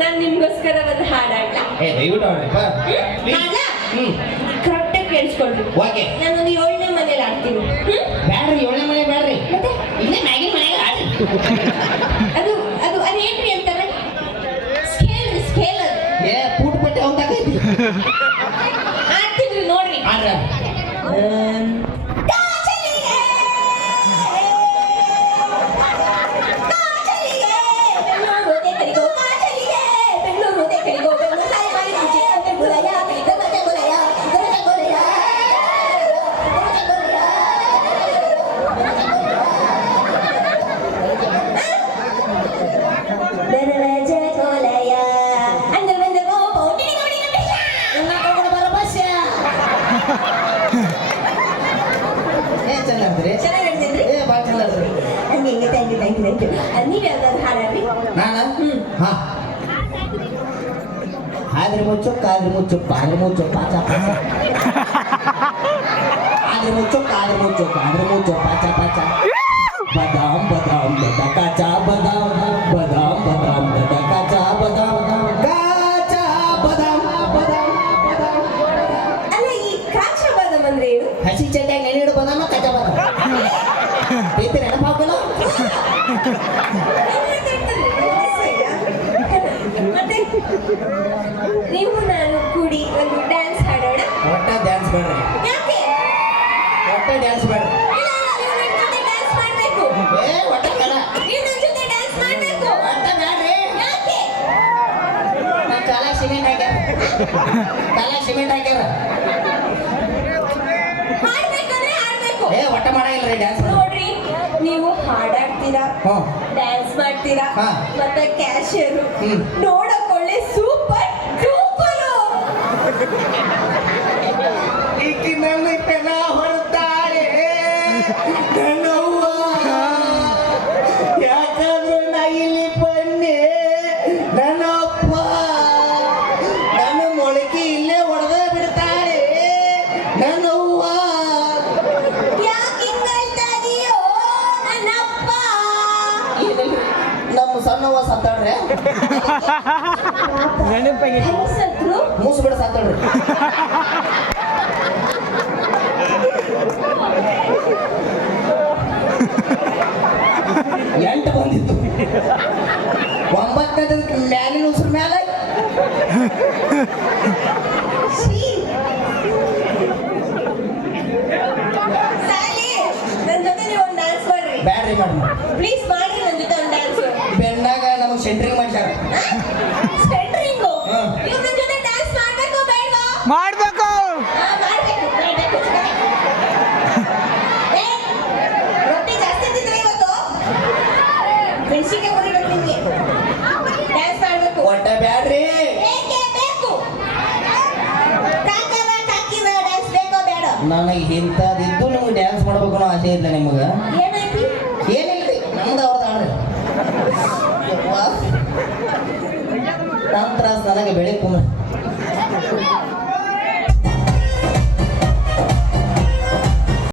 ನಾನು ನಿಮ್ಗೋಸ್ಕರ ಒಂದು ಹಾಡು ಹಾಡ್ಲ ಕರೆಕ್ಟಾಗಿ ಕೇಳಿಸ್ಕೊಳ್ರಿ. ನಾನೊಂದು 7ನೇ ಮನೇಲಿ ಆಡ್ತೀನಿ. ಬ್ಯಾಡ್ರಿ 7ನೇ ಮನೆ ಬ್ಯಾಡ್ರಿ, ಇಲ್ಲೇ ಮ್ಯಾಗಿನ ಮನೆಗೆ ಆಡ್ರಿ. ಅದು ಅದು ಅದೇನ್ರಿ ಅಂತಾರೆ, ಸ್ಕೇಲ್ ಸ್ಕೇಲ್ ಅದು. ಪೂಟ್ ಪಟ್ಟಿ ಅವ್ನು ತಗೈತಿ ಆಡ್ತಿದ್ರಿ ನೋಡ್ರಿ. ನೀವ್ ಯಾವ್ದಾದ್ರು ಹಾಡ್ರಿ. ಆದ್ರೆ ಮುಚ್ಚು ಕಾದ್ರೆ ಮುಚ್ಚು ಪಾದ್ರೆ ಮುಚ್ಚು ಪಾಚ ಪಾಚ ಆದ್ರೆ ಮುಚ್ಚು ಕಾದ್ರೆ ಮುಚ್ಚು ಕಾದ್ರೆ ಮುಚ್ಚು ಪಾಚ ಪಾಚ ಬದಾಮ್ ಬದಾಮ್ ದದ ಕಾಚ ಬದಾಮ್ ಬದಾಮ್ ಬದಾಮ್ ದದ ಕಾಚ ಬದಾಮ್ ಕಾಚ ಬದಾಮ್ ಬದಾಮ್ ಬದಾಮ್. ಅಲ್ಲ, ಈ ಕಾಚ ಬಾದಾಮ್ ಅಂದ್ರೆ ಏನು? ಹಸಿ ಚಟ್ಟಾಗಿ ನೆನೆಯಿಡು ಬದಾಮ ಕಾಚ ಬದಾಮ್ ಪ್ರೀತಿ ನೆನಪಾಗಲ್ಲ. ಮತ್ತೆ ನೀವು ನಾನು ಕೂಡಿ ಒಂದು ಡ್ಯಾನ್ಸ್ ಹಾಡೋಣ. ಒಟ್ಟ ಡ್ಯಾನ್ಸ್ ಬೇಡ್ರಿ. ಯಾಕೆ? ಒಟ್ಟ ಡ್ಯಾನ್ಸ್ ಬೇಡ್ರಿ. ಇಲ್ಲ, ನೀವು ನನ್ನ ಜೊತೆ ಡ್ಯಾನ್ಸ್ ಮಾಡ್ಬೇಕು. ಒಟ್ಟ ಬೇಡ. ನೀವು ನನ್ನ ಜೊತೆ ಡ್ಯಾನ್ಸ್ ಮಾಡ್ಬೇಕು. ಒಟ್ಟ ಬೇಡ್ರಿ. ಯಾಕೆ? ನನ್ನ ಕಾಲ ಸಿಮೆಂಟ್ ಹಾಕ್ಯಾರ, ಕಾಲ ಸಿಮೆಂಟ್ ಹಾಕ್ಯಾರ. ಮಾಡ್ಬೇಕಂದ್ರೆ ಹಾಡ್ಬೇಕು. ಒಟ್ಟ ಮಾಡಂಗಿಲ್ರಿ ಡ್ಯಾನ್ಸ್. ನೋಡ್ರಿ, ನೀವು ಹಾಡಾಡ್ತೀರಾ, ಹ್ಮ್. ಡ್ಯಾನ್ಸ್ ಮಾಡ್ತೀರಾ, ಹಾ. ಮತ್ತೆ ಕ್ಯಾಶಿಯರು ಹ್ಮ್. ನೋಡಕ್ ಒಳ್ಳೆ ಸೂಪರ್ ಡೂಪರು. ಈಕಿ ನನ್ನ ಕನ ಹೊರತಾಳೆ ನನ್ನವ್ವ, ಯಾಕಂದ್ರೆ ನಾ ಇಲ್ಲಿ ಬನ್ನಿ ನನ್ನಪ್ಪ ನನ್ನ ಮೊಳಕೆ ಇಲ್ಲೇ ಹೊಡೆದ ಬಿಡ್ತಾಳೆ ನನ್ನವ್ವ. ಯಾಕೆ ಹಿಂಗ್ ಹೇಳ್ತಾ ಇದೀಯೋ ನನ್ನಪ್ಪ? ನಮ್ಮ ಸಣ್ಣವ್ವ ಸತ್ತಾಳ್ರೆ, ಹೆಂಗ್ ಸತ್ರು? ಮೂಸು ಬಿಡ ಸತ್ತಾಳ್ರಿ. ಎಂಟು ಬಂದಿತ್ತು, 9ನೇದಕ್ಕೆ ಮ್ಯಾಲಿನ ಉಸಿರು ಮ್ಯಾಲ. ಶ್ರೀ, ಸಾಲಿ, ನನ್ ಜೊತೆ ನೀವು ಒಂದು ಡ್ಯಾನ್ಸ್ ಮಾಡ್ರಿ. ಬ್ಯಾಡ್ರಿ ಮಾಡಿ ಪ್ಲೀಸ್ ಮಾಡ್ರಿ ನನ್ನ ಜೊತೆ ಒಂದು ಡ್ಯಾನ್ಸ್. ಬೆನ್ನಾಗ ನಮಗೆ ಸೆಂಟ್ರಿಂಗ್ ಮಾಡ್ಯಾರ. ಸ್ಟೆಂಟ್ರಿಂಗು. ಹ್ಮ್. ನೀವು ನನ್ನ ಜೊತೆ ಡ್ಯಾನ್ಸ್ ಮಾಡ್ಬೇಕು ಬೇಡವಾ? ಮಾಡ್ಬೇಕು. ಮಾಡ್ಬೇಕು ಮಾಡ್ಬೇಕು. ಏ, ರೊಟ್ಟಿ ಜಾಸ್ತಿ ತಿಂದ್ರೆ ಇವತ್ತು ಮೆಣಸಿಗೆ ಮುರಿಬೇಕು ನಿಮ್ಗೆ. ಡ್ಯಾನ್ಸ್ ಮಾಡ್ಬೇಕು. ಒಟ್ಟ ಬ್ಯಾಡ್ರಿ. ಏಕೆ ಬೇಕು? ಕಾಕಿದ ಡ್ಯಾನ್ಸ್ ಬೇಕೋ ಬೇಡ? ನನಗೆ ಇಂಥದಿದ್ದು ನಿಮ್ಗೆ ಡ್ಯಾನ್ಸ್ ಮಾಡ್ಬೇಕು ಅನ್ನೋ ಆಸೆ ಇಲ್ಲ ನಿಮಗೆ? ಏನಾಯ್ತು? ಏನಿಲ್ರಿ, ನಮ್ದು ಅವ್ರದ್ದು ಆಡ್ರಿ. ನಮ್ಮ ತ್ರಾಸ ನನಗೆ ಬೆಳೆ ಕುಮ್ರ